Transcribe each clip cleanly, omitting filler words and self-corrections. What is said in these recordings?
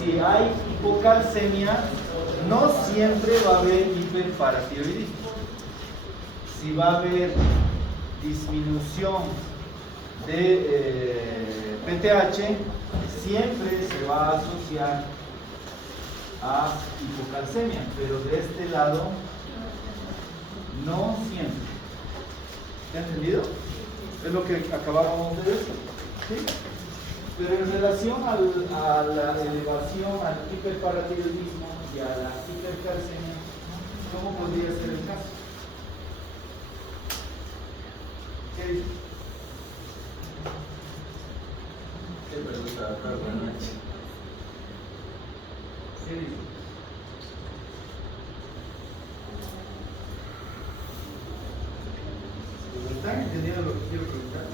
si hay hipocalcemia, no siempre va a haber hiperparatiroidismo. Si va a haber disminución de PTH, siempre se va a asociar a hipocalcemia, pero de este lado no siempre. ¿Se ha entendido? Es lo que acabábamos de decir, ¿sí? Pero en relación a la elevación al hiperparatiroidismo y a la hipercalcemia, ¿cómo podría ser el caso? ¿Qué dice? ¿Qué pregunta, doctor? Buenas noches. ¿Qué dice? ¿Están entendiendo lo que quiero preguntar?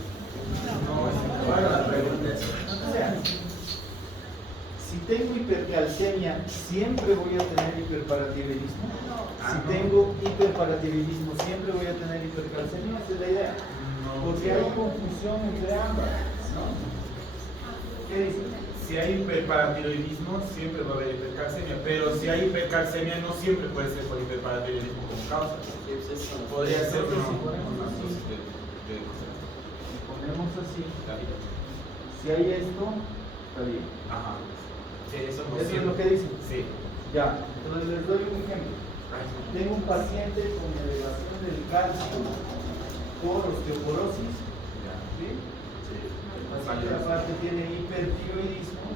Bueno, la pregunta es... O sea, si tengo hipercalcemia, ¿siempre voy a tener hiperparatiroidismo? Si tengo hiperparatiroidismo, ¿siempre voy a tener hipercalcemia? Esa es la idea. Porque hay confusión entre ambas, ¿no? ¿Qué dice? Si hay hiperparatiroidismo, siempre va a haber hipercalcemia, pero si hay hipercalcemia, no siempre puede ser por hiperparatiroidismo como causa. Podría ser Nosotros una si ponemos así, si ponemos así, si hay esto, está bien. Ajá. Sí, eso Eso es lo que dicen. Sí. Ya, entonces les doy un ejemplo. Tengo un paciente con elevación del calcio por osteoporosis, ¿sí? El paciente aparte tiene hipertiroidismo.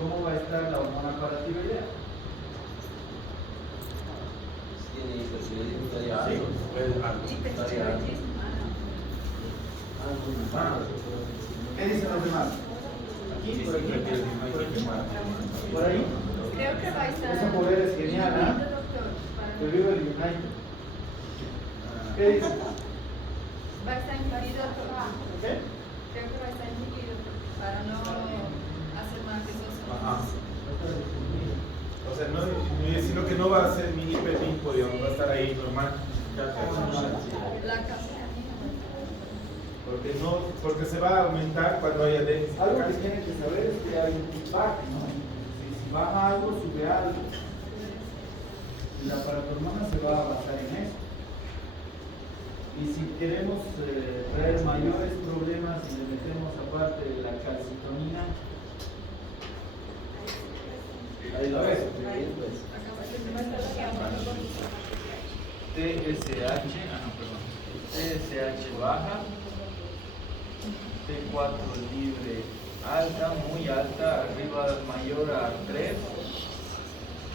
¿Cómo va a estar la hormona paratiroidea? Tiene hipertiroidismo, estaría Sí. alto. Estaría alto. ¿Qué dicen los demás? Aquí, por aquí, por aquí, por ahí. Creo que va a estar. Ese poder es genial, ¿ah? Que viva el United. ¿Qué dice? Va a estar inhibido. ¿Qué? Creo que va a estar inhibido para no hacer más que eso. Ajá. O sea, no, sino que no va a ser mi hiperlimpo, digamos, va a estar ahí normal. La casa. Porque se va a aumentar cuando haya déficit. Algo que tienen que saber es que hay un feedback, ¿no? Si baja algo, sube algo. Y la paratormona se va a basar en eso. Y si queremos traer mayores problemas y le metemos aparte la calcitonina, ahí la ves. TSH, TSH baja, T4 libre alta, muy alta, arriba mayor a 3.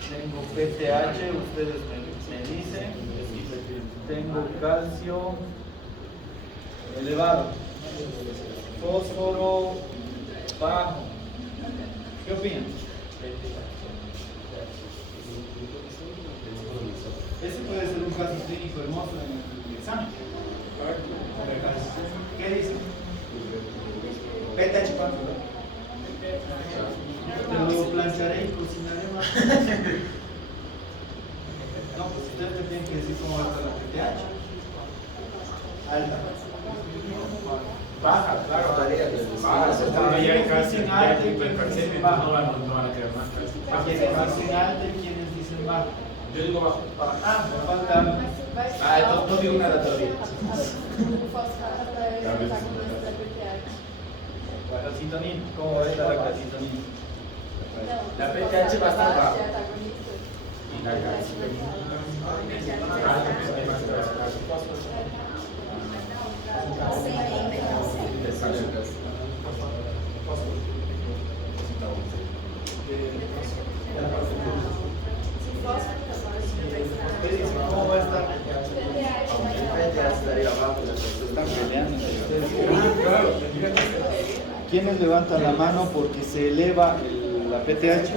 Tengo PTH, ustedes me dicen. Tengo calcio elevado, fósforo bajo. ¿Qué opinan? Ese puede ser un caso clínico hermoso en el examen. ¿Qué dice? PTH cuánto, ¿no? Te lo plancharé y cocinaré más. No, pues ustedes me tienen que decir cómo va a estar la PTH. Alta. Baja, claro. Cuando ya hay cáncer, ya hay hipercalcemia, baja. no van a quedar más calcio. Quienes dicen alta y quienes dicen baja. Yo digo bajo. Ah, me falta. Entonces no digo nada todavía. La calcitonina, ¿cómo va a estar la calcitonina? La PTH va a estar baja. Y la calcitonina. Hay más calcio. ¿Cómo va a estar? Están peleando entre ustedes. ¿Quiénes levantan la mano porque se eleva la PTH?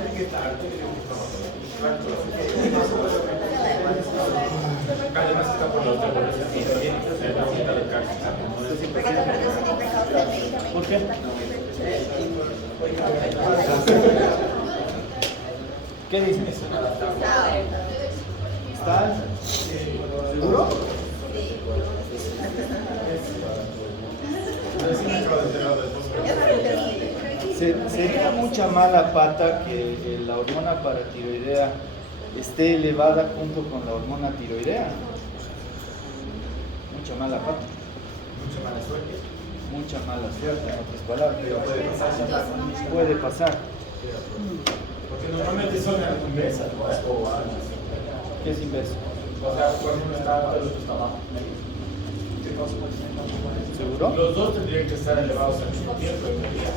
Además está por la osteoporosis y también se necesita el calcio. ¿Por qué? ¿Qué dicen? ¿Está alta? ¿Seguro? Recién acabo de enterar del fósforo. Sería mucha mala pata que la hormona paratiroidea esté elevada junto con la hormona tiroidea. Mucha mala pata. Mucha mala suerte. Mucha mala suerte, en otras palabras. Pero puede pasar. Puede pasar. Porque normalmente son inversas, ¿no? O algo así. ¿Qué es inverso? O sea, cuando uno está alto, el otro está bajo. ¿Seguro? Los dos tendrían que estar elevados al mismo tiempo, en teoría.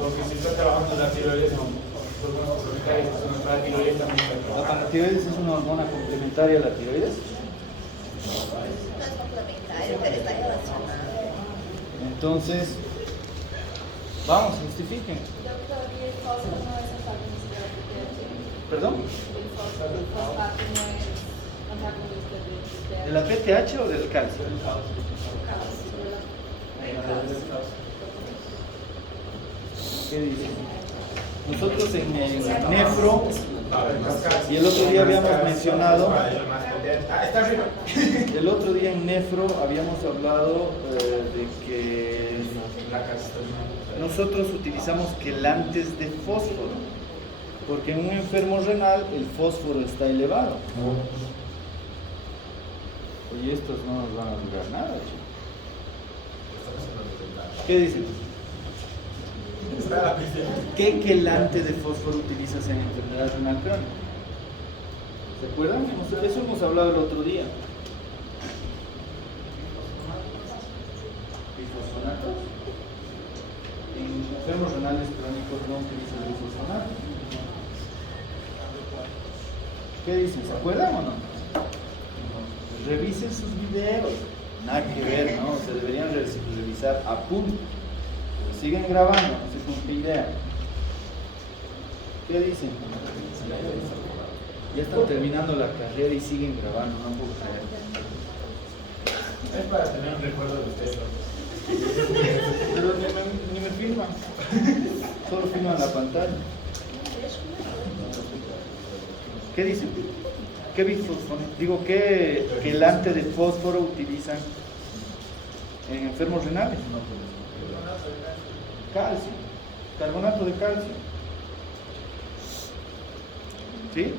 Porque si está trabajando la tiroides, no. La tiroides también está ¿La trabajando. paratiroides es una hormona complementaria a la tiroides? No es complementario, pero está relacionado. Entonces, vamos, justifiquen. Doctor, ¿y el fósforo no es antagonista de PTH? ¿Perdón? El fosfato no es antagonista de PTH. ¿De la PTH o del calcio? ¿Qué dice? Nosotros en nefro, y el otro día habíamos mencionado, Está arriba. el otro día en nefro habíamos hablado de que nosotros utilizamos quelantes de fósforo, porque en un enfermo renal el fósforo está elevado. Oye, estos no nos van a durar nada, chico. ¿Qué dicen? ¿Qué quelante de fósforo utilizas en enfermedad renal crónica? ¿Se acuerdan? De eso hemos hablado el otro día. ¿Bifosfonatos? En enfermos renales crónicos no utilizan bifosfonatos. ¿Qué dicen? ¿Se acuerdan o no? Revisen sus videos. Nada que ver, ¿no? Se deberían revisar a punto. Pero siguen grabando, no sé con qué idea. ¿Qué dicen? Ya están terminando la carrera y siguen grabando, no puedo creer. Es para tener un recuerdo de ustedes. Pero ni me filman. Solo filman la pantalla. ¿Qué dicen? ¿Qué bifosfono? Digo, ¿qué quelante de fósforo utilizan en enfermos renales? Calcio, carbonato de calcio. ¿Sí?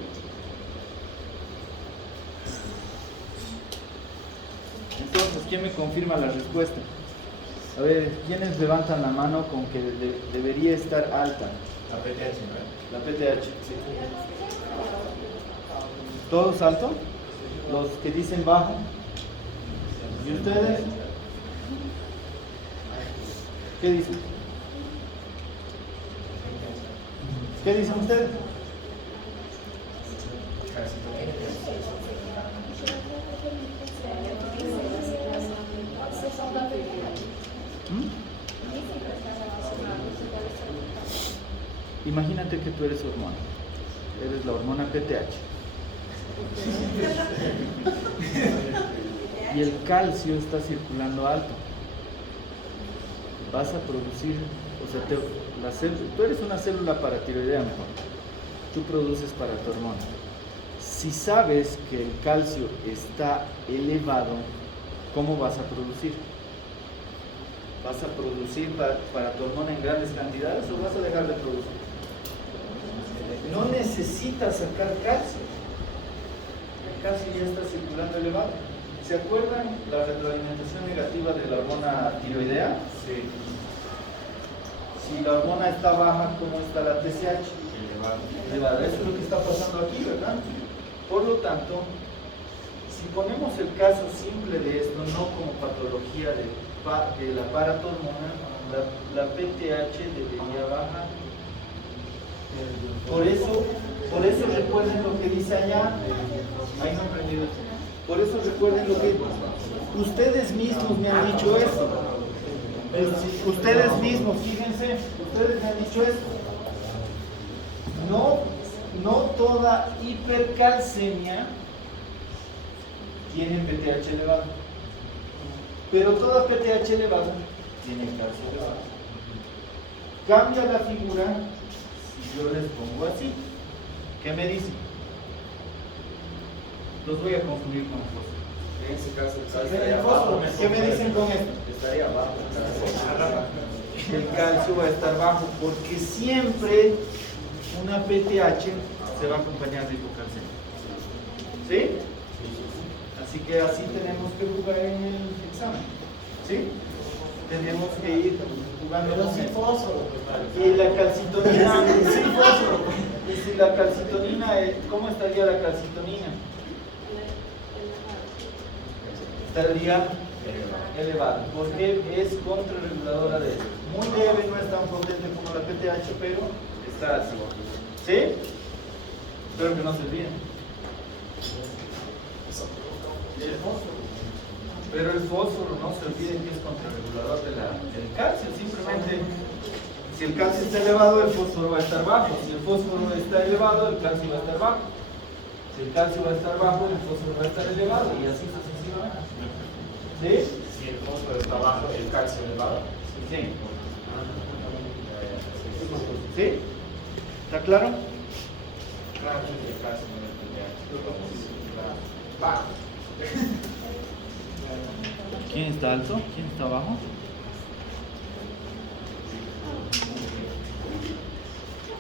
Entonces, ¿quién me confirma la respuesta? A ver, ¿quiénes levantan la mano con que debería estar alta? La PTH, ¿no? La PTH. ¿Todos alto? Los que dicen bajo. ¿Y ustedes? ¿Qué dicen? ¿Qué dicen ustedes? Imagínate que tú eres hormona. Eres la hormona PTH. Y el calcio está circulando alto. Vas a producir, o sea, tú eres una célula paratiroidea mejor. Tú produces para tu hormona. Si sabes que el calcio está elevado, ¿cómo vas a producir? ¿Vas a producir para tu hormona en grandes cantidades o vas a dejar de producir? No necesitas sacar calcio. El calcio ya está circulando elevado. ¿Se acuerdan la retroalimentación negativa de la hormona tiroidea? Sí. Si la hormona está baja, ¿cómo está la TSH? Elevada. Eso es lo que está pasando aquí, ¿verdad? Por lo tanto, si ponemos el caso simple de esto, no como patología de la paratormona, la PTH debería bajar. Por eso recuerden lo que dice allá. Ahí no aprendido. Por eso recuerden lo que ustedes mismos me han dicho eso. Ustedes mismos, fíjense, ustedes me han dicho eso. No toda hipercalcemia tiene PTH elevado. Pero toda PTH elevada tiene calcio elevado. Cambia la figura si yo les pongo así. ¿Qué me dicen? Los voy a confundir con fósforo. En ese caso, el calcio ¿Qué estaría abajo. me dicen con esto? Estaría abajo. El calcio va a estar bajo porque siempre una PTH se va a acompañar de hipocalcemia. ¿Sí? Así que así tenemos que jugar en el examen. ¿Sí? Tenemos que ir jugando con esto. Y la calcitonina, sí, fósforo. Y si la calcitonina, ¿cómo estaría la calcitonina? Estaría elevada, porque es contrarreguladora de esto. Muy leve, no es tan potente como la PTH, pero está así. ¿Sí? Espero que no se olviden. El fósforo. Pero el fósforo, no se olviden que es contrarregulador del calcio. Simplemente, si el calcio está elevado, el fósforo va a estar bajo. Si el fósforo está elevado, el calcio va a estar bajo. Si el calcio va a estar bajo, el fósforo va a estar elevado. Y así sucesivamente. ¿Sí? Si el fósforo está bajo, el calcio elevado. Sí. ¿Sí? ¿Está claro? Claro, el calcio no es bajo. ¿Quién está alto? ¿Quién está bajo?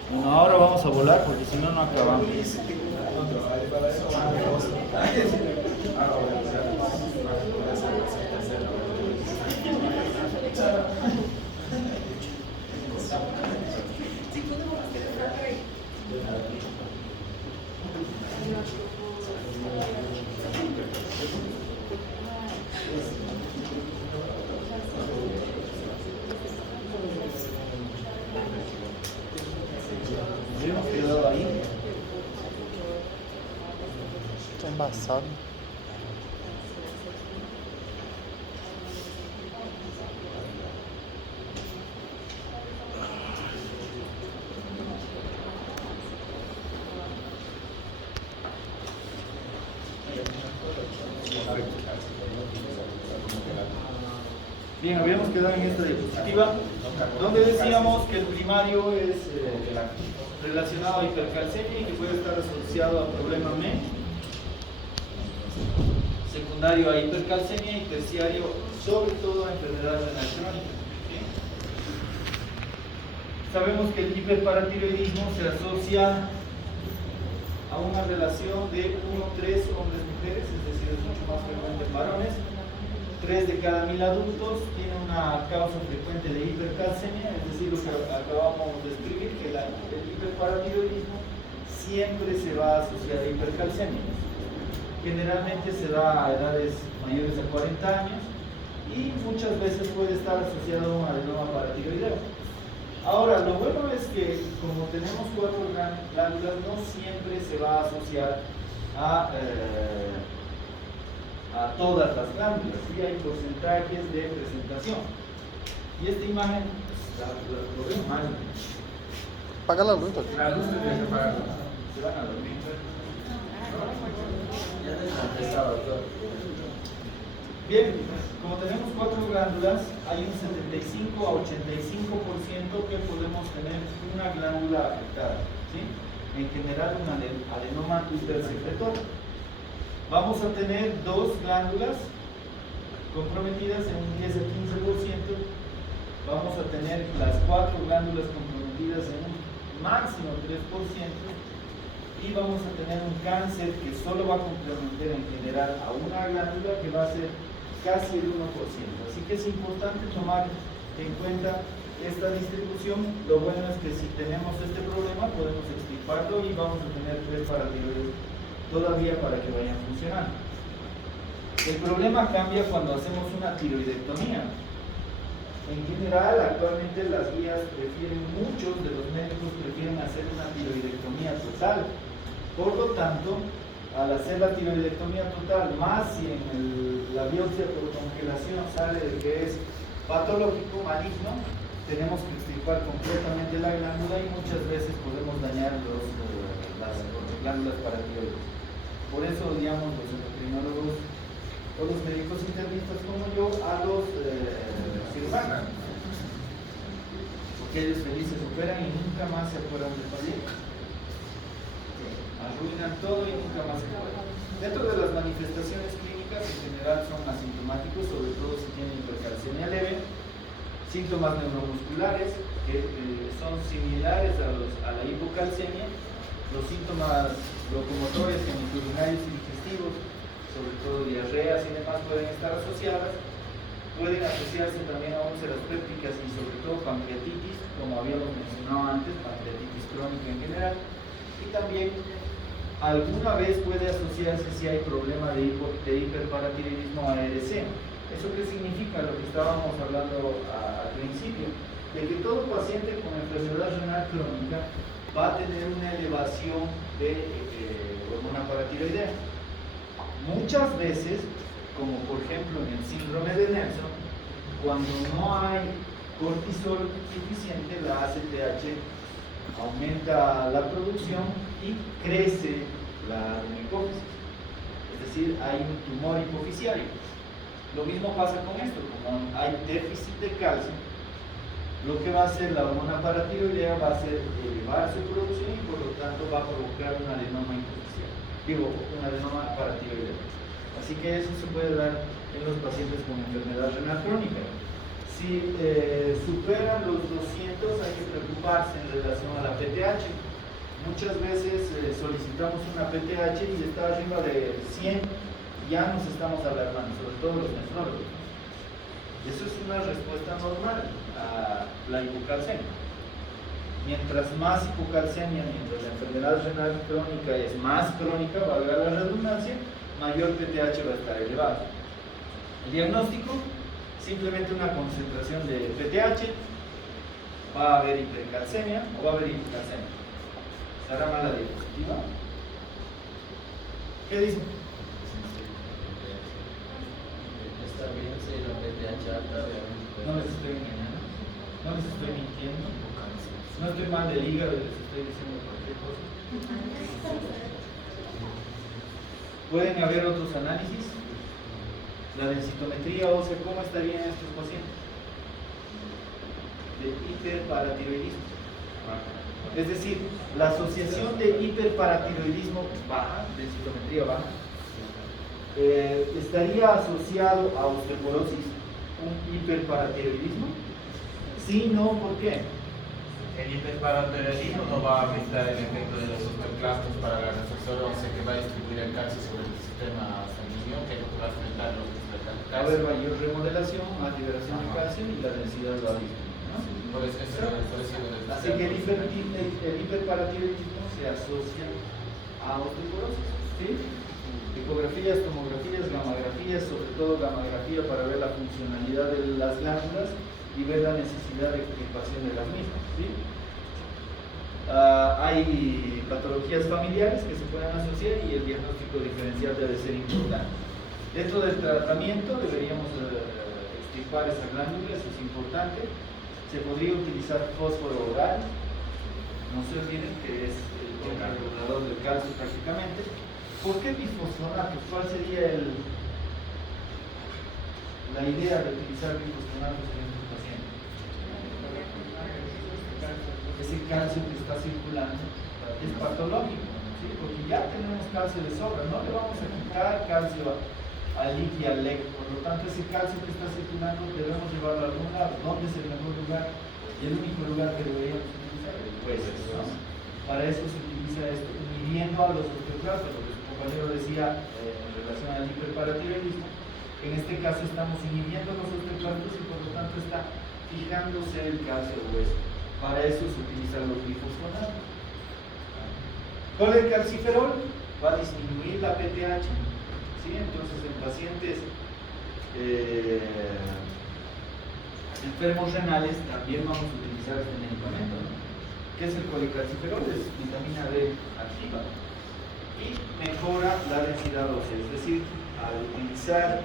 Bueno, ahora vamos a volar porque si no, no acabamos. Hemos quedado ahí. Está embaçado. Bien, habíamos quedado en esta diapositiva donde decíamos que el primario es relacionado a hipercalcemia y que puede estar asociado a problema MEN, secundario a hipercalcemia y terciario sobre todo a enfermedad renal crónica. ¿Sí? Sabemos que el hiperparatiroidismo se asocia a una relación de 1-3 hombres-mujeres, es decir, es mucho más frecuente en varones. 3 de cada 1000 adultos tiene una causa frecuente de hipercalcemia, es decir, lo que acabamos de escribir, que el hiperparatiroidismo siempre se va a asociar a hipercalcemia. Generalmente se da a edades mayores de 40 años y muchas veces puede estar asociado a un adenoma paratiroideo. Ahora, lo bueno es que como tenemos 4 glándulas, no siempre se va a asociar a todas las glándulas, y hay porcentajes de presentación. Y esta imagen, lo veo mal. Apaga la luz, doctor. La luz tendría que apagarla. Se van a dormir. Ya desempezaba, doctor. Bien, como tenemos 4 glándulas, hay un 75 a 85% que podemos tener una glándula afectada, ¿sí? En general un adenoma hipersecretor. Vamos a tener 2 glándulas comprometidas en un 10 a 15%. Vamos a tener las 4 glándulas comprometidas en un máximo 3%. Y vamos a tener un cáncer que solo va a comprometer en general a una glándula que va a ser casi el 1%. Así que es importante tomar en cuenta esta distribución. Lo bueno es que si tenemos este problema podemos extirparlo y vamos a tener 3 paratiroides todavía para que vayan funcionando. El problema cambia cuando hacemos una tiroidectomía. En general, actualmente las guías muchos de los médicos prefieren hacer una tiroidectomía total. Por lo tanto, al hacer la tiroidectomía total, más si en la biopsia por congelación sale de que es patológico, maligno, tenemos que extirpar completamente la glándula y muchas veces podemos dañar las glándulas paratiroides. Por eso odiamos los endocrinólogos o los médicos internistas como yo a los cirujanos, porque ellos felices operan y nunca más se acuerdan del paciente, arruinan todo y nunca más se acuerdan. Dentro de las manifestaciones clínicas crónicas en general son asintomáticos, sobre todo si tienen hipercalcemia leve, síntomas neuromusculares que son similares a la hipocalcemia, los síntomas locomotores, genitourinarios y digestivos, sobre todo diarreas y demás, pueden estar asociadas. Pueden asociarse también a úlceras pépticas y sobre todo pancreatitis, como habíamos mencionado antes, pancreatitis crónica en general, y también alguna vez puede asociarse si hay problema de hiperparatiroidismo a ARC. ¿Eso qué significa? Lo que estábamos hablando al principio, de que todo paciente con enfermedad renal crónica va a tener una elevación de hormona paratiroidea. Muchas veces, como por ejemplo en el síndrome de Nelson, cuando no hay cortisol suficiente, la ACTH aumenta la producción y crece la hipófisis, es decir, hay un tumor hipofisiario. Lo mismo pasa con esto, como hay déficit de calcio, lo que va a hacer la hormona paratiroidea va a ser elevar su producción y por lo tanto va a provocar un adenoma hipofisiario, un adenoma paratiroidea. Así que eso se puede dar en los pacientes con enfermedad renal crónica. Si superan los 200 hay que preocuparse en relación a la PTH. Muchas veces solicitamos una PTH y está arriba de 100, ya nos estamos alarmando, sobre todo los nefrólogos. Eso es una respuesta normal a la hipocalcemia. Mientras más hipocalcemia, mientras la enfermedad renal crónica es más crónica, valga la redundancia, mayor PTH va a estar elevado. El diagnóstico, simplemente una concentración de PTH, va a haber hipercalcemia o va a haber hipocalcemia. ¿Estará mal la diapositiva? ¿Qué dice? Está bien, si la PTH alta, obviamente. No les estoy engañando, no les estoy mintiendo, no estoy mal del hígado y les estoy diciendo cualquier cosa. Pueden haber otros análisis. La densitometría ósea, ¿cómo estaría en estos pacientes? De hiperparatiroidismo. Es decir, la asociación de hiperparatiroidismo baja, densitometría baja, ¿estaría asociado a osteoporosis un hiperparatiroidismo? Sí, no, ¿por qué? El hiperparatiroidismo no va a afectar el efecto de los osteoclastos para la resorpción ósea que va a distribuir el calcio sobre el sistema sanguíneo, que es lo que va a fomentar los Va a haber mayor remodelación, más liberación de calcio y la densidad va a disminuir, ¿no? Por eso Así que el hiperparatiroidismo se asocia a osteoporosis, ¿sí? Ecografías, tomografías, gamografías, sobre todo gamografía para ver la funcionalidad de las glándulas y ver la necesidad de extirpación de las mismas, ¿sí? Hay patologías familiares que se pueden asociar y el diagnóstico diferencial debe ser importante. Dentro del tratamiento deberíamos extirpar esa glándula, eso es importante. Se podría utilizar fósforo oral, no se olviden que es el regulador del calcio prácticamente. ¿Por qué bifosfonatos? ¿Cuál sería la idea de utilizar bifosfonatos en estos pacientes? Ese calcio que está circulando es patológico, ¿sí? Porque ya tenemos calcio de sobra, no le vamos a quitar calcio al LIC y al LEC, por lo tanto ese calcio que está circulando debemos llevarlo a algún lado. ¿Dónde es el mejor lugar? Y el único lugar que deberíamos utilizar es el hueso, ¿no? Para eso se utiliza esto, midiendo a los osteoclastos, lo que su compañero decía en relación al hiperparatiroidismo. En este caso estamos inhibiendo los osteoclastos y por lo tanto está fijándose el calcio al hueso. Para eso se utilizan los bifosfonatos. Con el calciferol va a disminuir la PTH, ¿sí? Entonces en pacientes enfermos renales también vamos a utilizar este medicamento, ¿no? ¿Qué es el colecalciferol? Es vitamina D activa y mejora la densidad ósea, es decir, al utilizar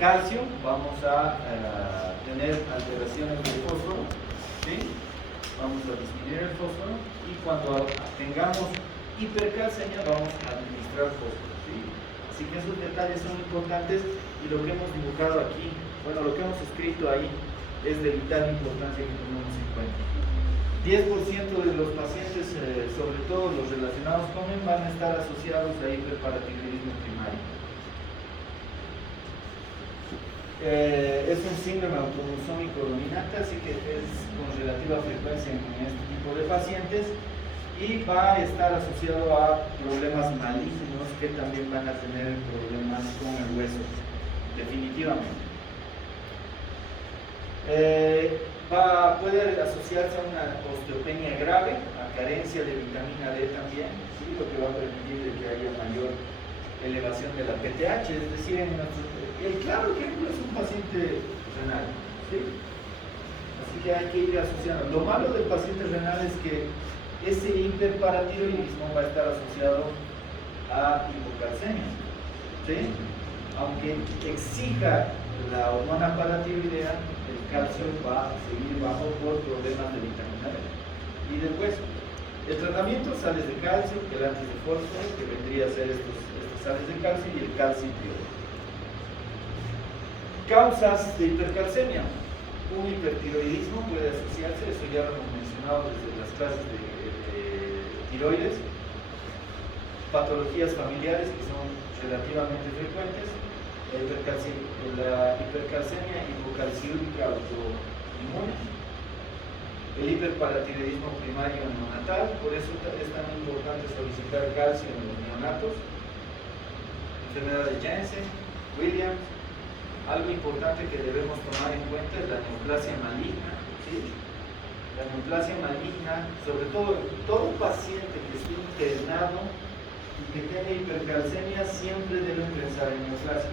calcio vamos a tener alteraciones del fósforo, ¿sí? Vamos a disminuir el fósforo y cuando tengamos hipercalcemia vamos a administrar fósforo, ¿sí? Así que esos detalles son importantes y lo que hemos dibujado aquí, bueno, lo que hemos escrito ahí es de vital importancia que tomemos en cuenta. 10% de los pacientes, sobre todo los relacionados con él, van a estar asociados a hiperparatiroidismo primario. Es un síndrome autosómico dominante, así que es con relativa frecuencia en este tipo de pacientes y va a estar asociado a problemas malignos que también van a tener problemas con el hueso, definitivamente. Puede asociarse a una osteopenia grave, a carencia de vitamina D también, ¿sí? Lo que va a permitir de que haya mayor elevación de la PTH, es decir, el claro ejemplo es un paciente renal, ¿sí? Así que hay que ir asociando. Lo malo del paciente renal es que ese hiperparatiroidismo va a estar asociado a hipocalcemia, ¿sí? Aunque exija la hormona paratiroidea, el calcio va a seguir bajo por problemas de vitamina D y del hueso. El tratamiento, sales de calcio, quelates de fósforo, que vendría a ser estas sales de calcio, y el calcitriol. Causas de hipercalcemia. Un hipertiroidismo puede asociarse, eso ya lo hemos mencionado desde las clases de tiroides. Patologías familiares que son relativamente frecuentes. La hipercalcemia hipocalciúrica autoinmune, el hiperparatiroidismo primario neonatal, por eso es tan importante solicitar calcio en los neonatos, enfermedad de Jensen, Williams. Algo importante que debemos tomar en cuenta es la neoplasia maligna, ¿sí? La neoplasia maligna, sobre todo paciente que esté internado y que tenga hipercalcemia siempre deben pensar en neoplasia.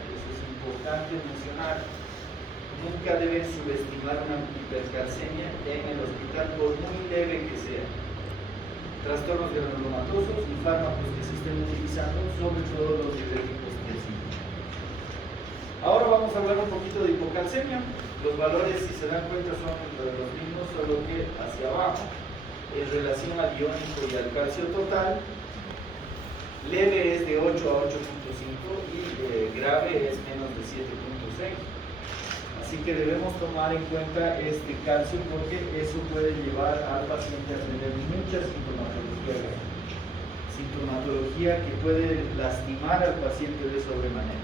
Importante mencionar, nunca deben subestimar una hipercalcemia en el hospital por muy leve que sea. Trastornos granulomatosos y fármacos que se estén utilizando, sobre todo los diuréticos del zinc. Ahora vamos a hablar un poquito de hipocalcemia. Los valores, si se dan cuenta, son los mismos, solo que hacia abajo, en relación al iónico y al calcio total. Leve es de 8 a 8.5 y grave es menos de 7.6. Así que debemos tomar en cuenta este calcio porque eso puede llevar al paciente a tener mucha sintomatología. Sintomatología que puede lastimar al paciente de sobremanera.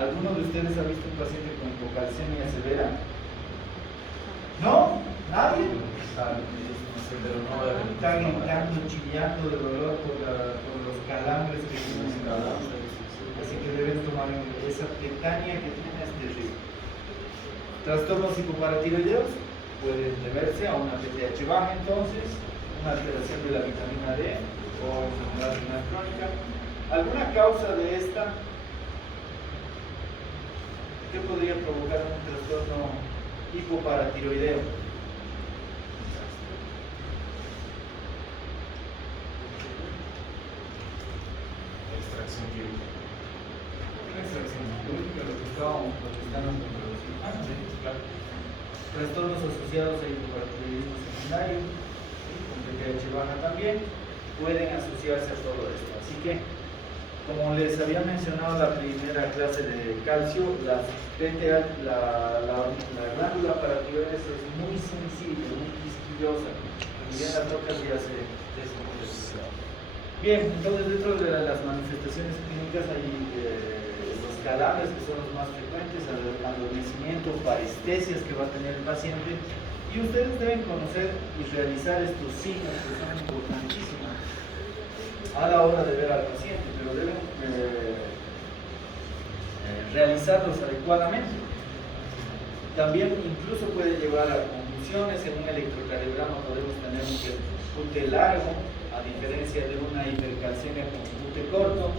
¿Alguno de ustedes ha visto un paciente con hipocalcemia severa? ¿No? ¿Nadie? Está gritando, chillando de dolor por los calambres que tiene en la cabeza. Así que deben tomar esa tetania que tiene este ritmo. Trastornos hipoparatiroideos pueden deberse a una PTH baja, entonces, una alteración de la vitamina D o enfermedad renal crónica. ¿Alguna causa de esta? ¿Qué podría provocar un trastorno hipoparatiroideo? Extracción química. Extracción química, lo que están claro. Trastornos asociados a hipoparatiroidismo secundario, ¿sí? Con PTH baja también, pueden asociarse a todo esto. Así que, como les había mencionado en la primera clase de calcio, la glándula paratiroides es muy sensible, muy quisquillosa. Cuando ya la tocas ya se descomprime. Bien, entonces dentro de las manifestaciones clínicas hay los calambres que son los más frecuentes, adormecimiento, parestesias que va a tener el paciente, y ustedes deben conocer y realizar estos signos que son importantísimos a la hora de ver al paciente, pero deben realizarlos adecuadamente. También incluso puede llevar a convulsiones. En un electrocardiograma podemos tener un pute largo, a diferencia de una hipercalcemia con pute corto.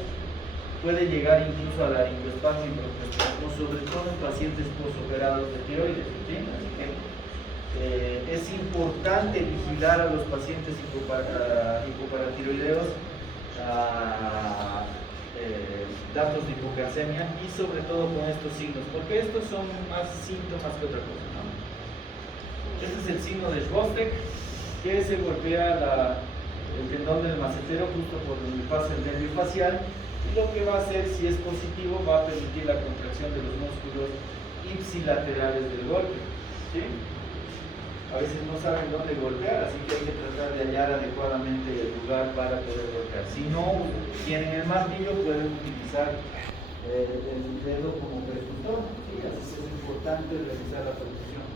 Puede llegar incluso a laringoespasmo y broncoespasmo, sobre todo en pacientes posoperados de tiroides, ¿sí? Así que es importante vigilar a los pacientes hipoparatiroideos, datos de hipocalcemia y sobre todo con estos signos, porque estos son más síntomas que otra cosa, ¿no? Este es el signo de Schwostek, que se golpea el tendón del macetero justo por donde pasa el nervio facial, y lo que va a hacer, si es positivo, va a permitir la contracción de los músculos ipsilaterales del golpe, ¿sí? A veces no saben dónde golpear, así que hay que tratar de hallar adecuadamente el lugar para poder golpear. Si no tienen el martillo, pueden utilizar el dedo como percutor, sí, así que es importante realizar la percusión.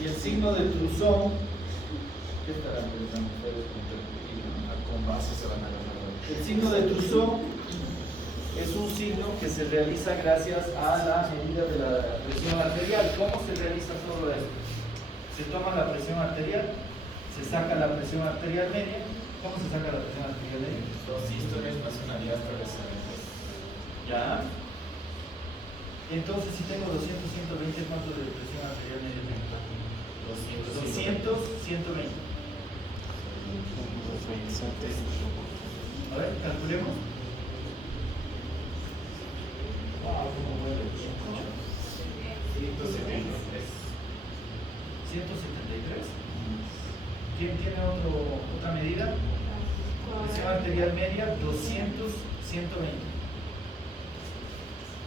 Y el signo de Trousseau, ¿qué estarán pensando ustedes con base se van a ganar? El signo de Trousseau es un signo que se realiza gracias a la medida de la presión arterial. ¿Cómo se realiza todo esto? Se toma la presión arterial, se saca la presión arterial media. ¿Cómo se saca la presión arterial media? Dos sístoles más una diástole. ¿Ya? Entonces, si tengo 200, 120, ¿cuánto de presión arterial media tengo? 200, 120. A ver, calculemos. Wow, ¿cómo mueve? 173. 173. ¿Quién tiene otra medida? Presión arterial media, 200, 120.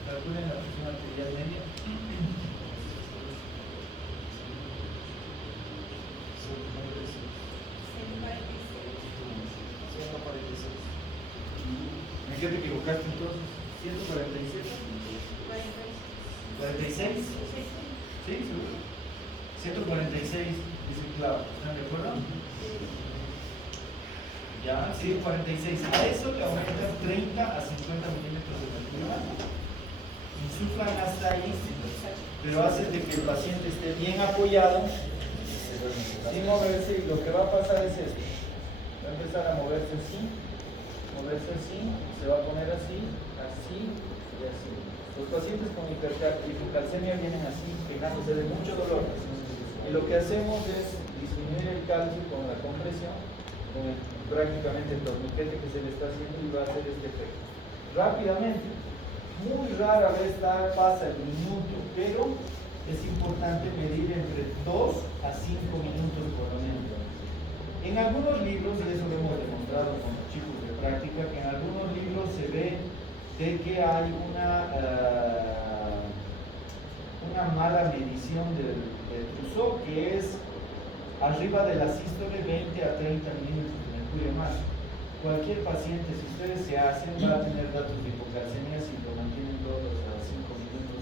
Calculen la presión arterial media. ¿En qué te equivocaste entonces? ¿147? ¿46? ¿Sí? ¿Seguro? 146, dice Clau. ¿Están de acuerdo? Ya, sí, 46. A eso le aumentan 30 a 50 milímetros de mercurio. Insuflan hasta ahí, pero hacen de que el paciente esté bien apoyado, sin moverse, y lo que va a pasar es esto. Va a empezar a moverse así, se va a poner así, así y así. Los pacientes con hipocalcemia vienen así, quejándose de mucho dolor. Y lo que hacemos es disminuir el calcio con la compresión, con prácticamente el torniquete que se le está haciendo, y va a hacer este efecto. Rápidamente, muy rara vez pasa el minuto, pero es importante medir entre 2 a 5 minutos por lo menos. En algunos libros, y eso lo hemos demostrado con los chicos de práctica, que en algunos libros se ve de que hay una mala medición de Trousseau, que es arriba de la sístole 20 a 30 milímetros de mercurio más. Cualquier paciente, si ustedes se hacen, va a tener datos de hipocalcemia si lo mantienen 2 a 5 minutos,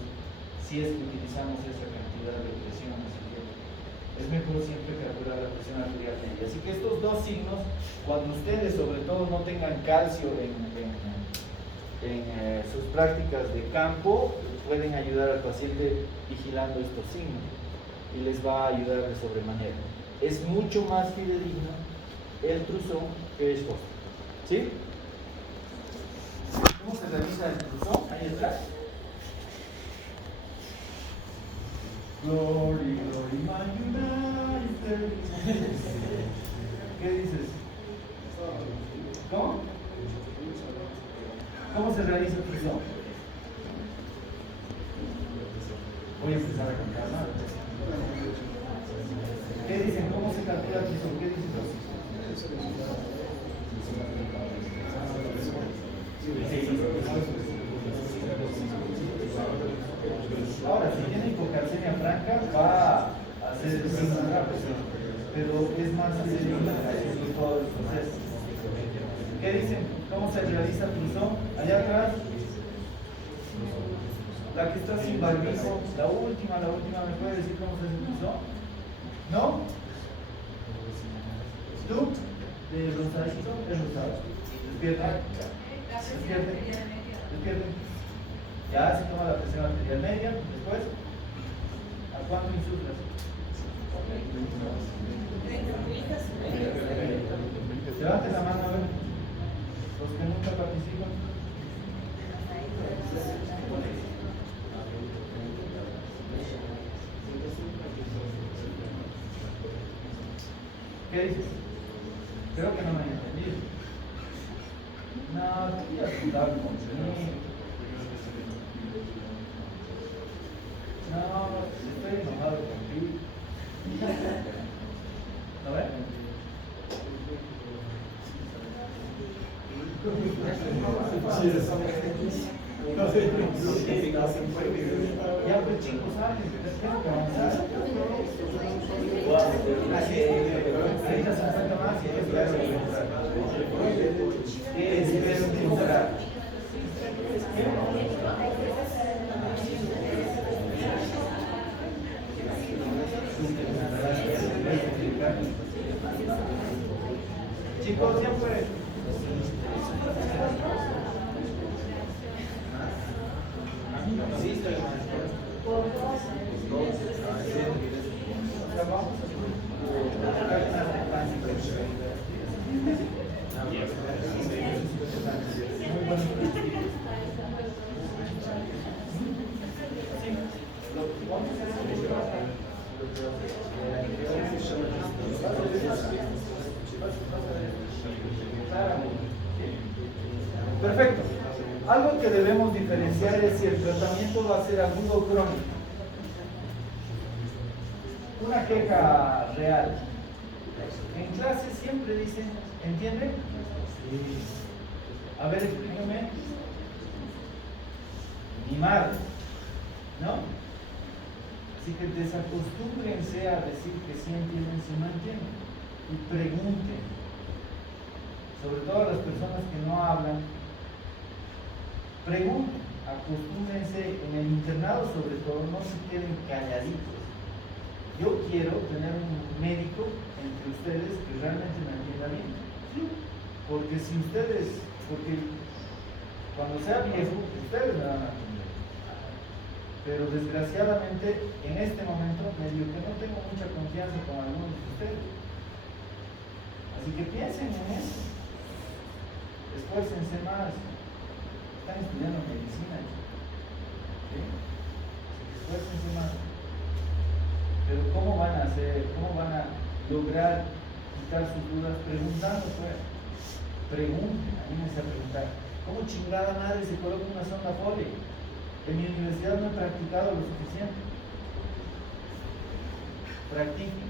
si es que utilizamos esa cantidad de presión. Así que es mejor siempre calcular la presión arterial media. Así que estos dos signos, cuando ustedes sobre todo no tengan calcio en sus prácticas de campo, pueden ayudar al paciente vigilando estos signos y les va a ayudar de sobremanera. Es mucho más fidedigno el Trousseau que es Foster. ¿Sí? ¿Cómo se realiza el Trousseau? Ahí atrás. Glory, glory, man united. ¿Qué dices? ¿Cómo? ¿Cómo se realiza el Trousseau? Voy a empezar a contar, ¿no? ¿Qué dicen? ¿Cómo se calcula el Trousseau? ¿Qué dicen los? Ahora, si tiene hipocalcemia franca, va a hacer el signo rápido, pero es más sencillo haciendo todo el proceso. ¿Qué dicen? ¿Cómo se realiza el Trousseau? Allá atrás, la que está sin barbijo, la última, ¿me puede decir cómo se hace el Trousseau? ¿No? ¿Tú? ¿De rosadito? ¿Es rosado? Despierta. Despierta. Ya se toma la presión arterial media. Después, ¿a cuánto insuflas? Levanten la mano a ver. Los que nunca participan. ¿Qué dices? Creo que no me han entendido. No, te voy a contar conmigo. No, estoy enojado contigo. ¿Lo ven? Ya pues chicos, saben, tengo que avanzar. Ahí ya se falta más y es claro. ¿Qué espero encontrar? Chicos, siempre. Sí, estoy Perfecto. Algo que debemos diferenciar es si el tratamiento va a ser agudo o crónico. Una queja real. En clase siempre dicen, ¿entienden? Sí. A ver, explícame. Mi madre, ¿no? Así que desacostúmbrense a decir que sí entienden si no entienden. Y pregunten. Sobre todo a las personas que no hablan. Pregunten. Acostúmbrense en el internado, sobre todo, no se queden calladitos. Yo quiero tener un médico entre ustedes que realmente me entienda bien. Porque si ustedes, porque cuando sea viejo, ustedes me van a entender. Pero desgraciadamente, en este momento, medio que no tengo mucha confianza con algunos de ustedes. Así que piensen en eso. Esfuércense más. Están estudiando medicina. ¿Sí? Esfuércense más. Pero ¿cómo van a hacer? ¿Cómo van a lograr quitar sus dudas? Preguntando, pues. Pregunten, anímense a preguntar. ¿Cómo chingada madre se coloca una sonda Foley? En mi universidad no he practicado lo suficiente. Practiquen,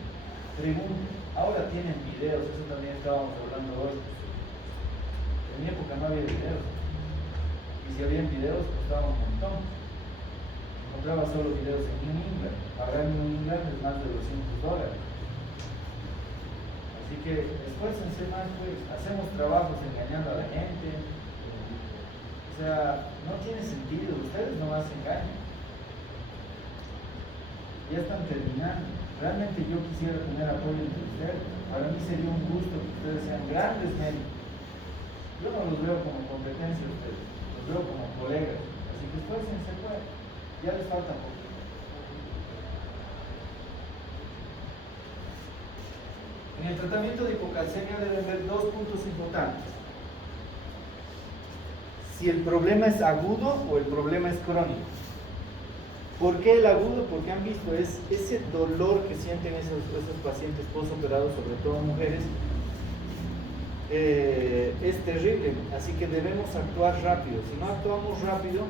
pregunten. Ahora tienen videos, eso también estábamos hablando hoy. En mi época no había videos. Y si había videos, costaba un montón. Compraba solo videos en New England. Pagar en New England es más de $200. Así que esfuércense más, pues. Hacemos trabajos engañando a la gente. O sea, no tiene sentido. Ustedes no más se engañan. Ya están terminando. Realmente yo quisiera tener apoyo entre ustedes. Para mí sería un gusto que ustedes sean grandes médicos. Yo no los veo como competencia a ustedes. Los veo como colegas. Así que esfuércense, pues. Ya les falta poco. En el tratamiento de hipocalcemia deben ver dos puntos importantes. Si el problema es agudo o el problema es crónico. ¿Por qué el agudo? Porque han visto, es ese dolor que sienten esos pacientes postoperados, sobre todo mujeres, es terrible. Así que debemos actuar rápido. Si no actuamos rápido,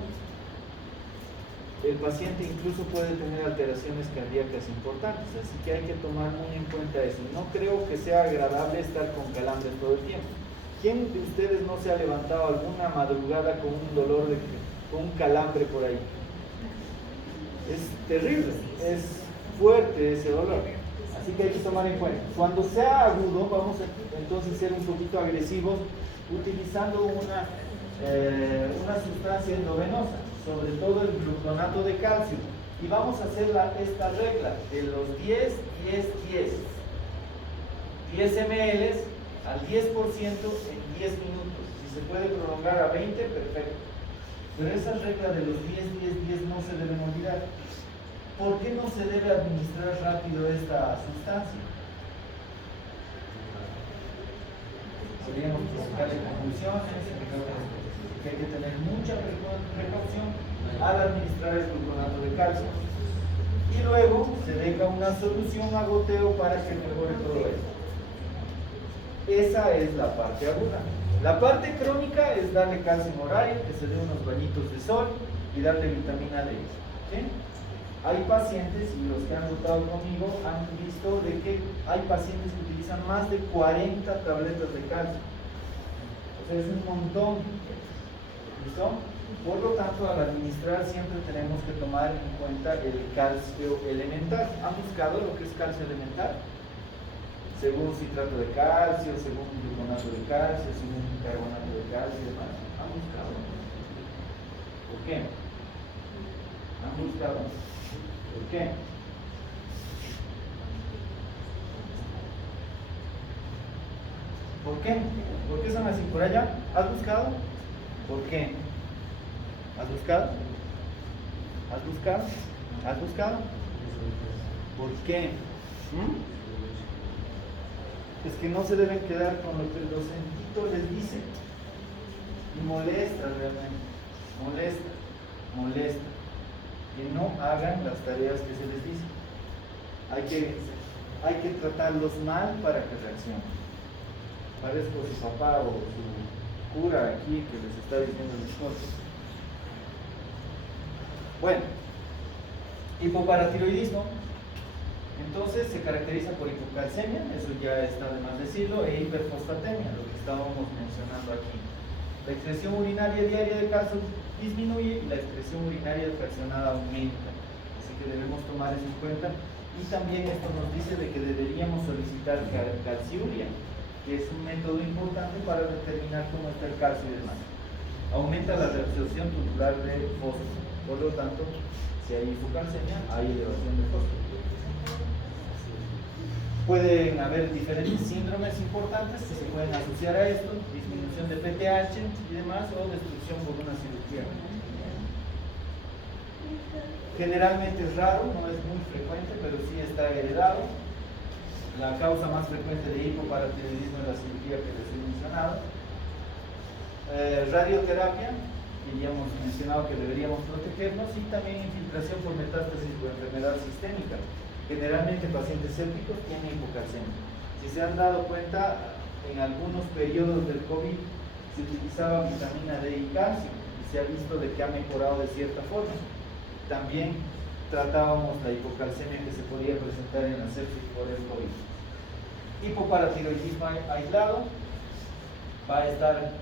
el paciente incluso puede tener alteraciones cardíacas importantes, así que hay que tomar muy en cuenta eso. No creo que sea agradable estar con calambres todo el tiempo. ¿Quién de ustedes no se ha levantado alguna madrugada con un dolor, con un calambre por ahí? Es terrible, es fuerte ese dolor, así que hay que tomar en cuenta. Cuando sea agudo, vamos a entonces ser un poquito agresivos utilizando una sustancia endovenosa, sobre todo el gluconato de calcio, y vamos a hacer esta regla de los 10, 10, 10 10 ml al 10% en 10 minutos. Si se puede prolongar a 20, perfecto, pero esa regla de los 10, 10, 10 no se deben olvidar. ¿Por qué no se debe administrar rápido esta sustancia? Podríamos provocarle convulsiones, que hay que tener mucha precaución al administrar el gluconato de calcio. Y luego se deja una solución a goteo para que mejore todo esto. Esa es la parte aguda. La parte crónica es darle calcio horario, que se dé unos bañitos de sol y darle vitamina D. ¿Sí? Hay pacientes, y los que han votado conmigo han visto de que hay pacientes que utilizan más de 40 tabletas de calcio. O sea, es un montón. ¿Listo? Por lo tanto, al administrar siempre tenemos que tomar en cuenta el calcio elemental. ¿Han buscado lo que es calcio elemental? según citrato de calcio, según gluconato de calcio, según carbonato de calcio y demás. Han buscado. ¿Por qué? Han buscado. ¿Por qué? ¿Por qué? ¿Por qué son así? ¿Por allá? ¿Has buscado? ¿Por qué? ¿Has buscado? ¿Has buscado? ¿Has buscado? ¿Por qué? Es que no se deben quedar con lo que los sentidos les dicen. Y molesta realmente. Molesta. Que no hagan las tareas que se les dicen. Hay que tratarlos mal para que reaccionen. Parezco su papá o su cura aquí que les está diciendo las cosas. Bueno, hipoparatiroidismo entonces se caracteriza por hipocalcemia, eso ya está de más decirlo, e hiperfosfatemia, lo que estábamos mencionando aquí. La excreción urinaria diaria de calcio disminuye y la excreción urinaria fraccionada aumenta, así que debemos tomar eso en cuenta. Y también esto nos dice de que deberíamos solicitar calciuria, que es un método importante para determinar cómo está el calcio y demás. Aumenta la reabsorción tubular de fósforo, por lo tanto, si hay hipocalcemia, hay elevación de fósforo. Pueden haber diferentes síndromes importantes que se pueden asociar a esto, disminución de PTH y demás, o destrucción por una cirugía. Generalmente es raro, no es muy frecuente, pero sí está heredado. La causa más frecuente de hipoparatiroidismo es la cirugía que les he mencionado. Radioterapia, que ya hemos mencionado que deberíamos protegernos, y también infiltración por metástasis o enfermedad sistémica. Generalmente pacientes sépticos tienen hipocalcemia. Si se han dado cuenta, en algunos periodos del COVID se utilizaba vitamina D y calcio y se ha visto de que ha mejorado de cierta forma. También tratábamos la hipocalcemia que se podía presentar en la sepsis por el COVID. Hipoparatiroidismo aislado va a estar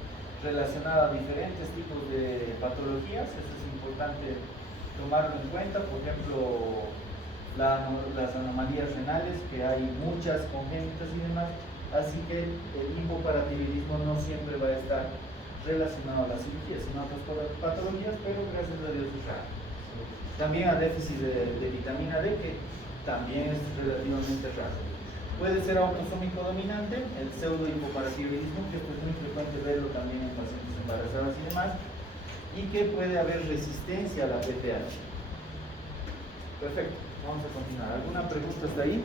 relacionada a diferentes tipos de patologías, eso es importante tomarlo en cuenta. Por ejemplo, las anomalías renales, que hay muchas congénitas y demás, así que el hipoparatiroidismo no siempre va a estar relacionado a la cirugía, sino a otras patologías, pero gracias a Dios es raro. También a déficit de vitamina D, que también es relativamente raro. Puede ser autosómico dominante, el pseudo hipoparatiroidismo, que es muy frecuente verlo también en pacientes embarazadas y demás, y que puede haber resistencia a la PTH. Perfecto. Vamos a continuar. ¿Alguna pregunta hasta ahí?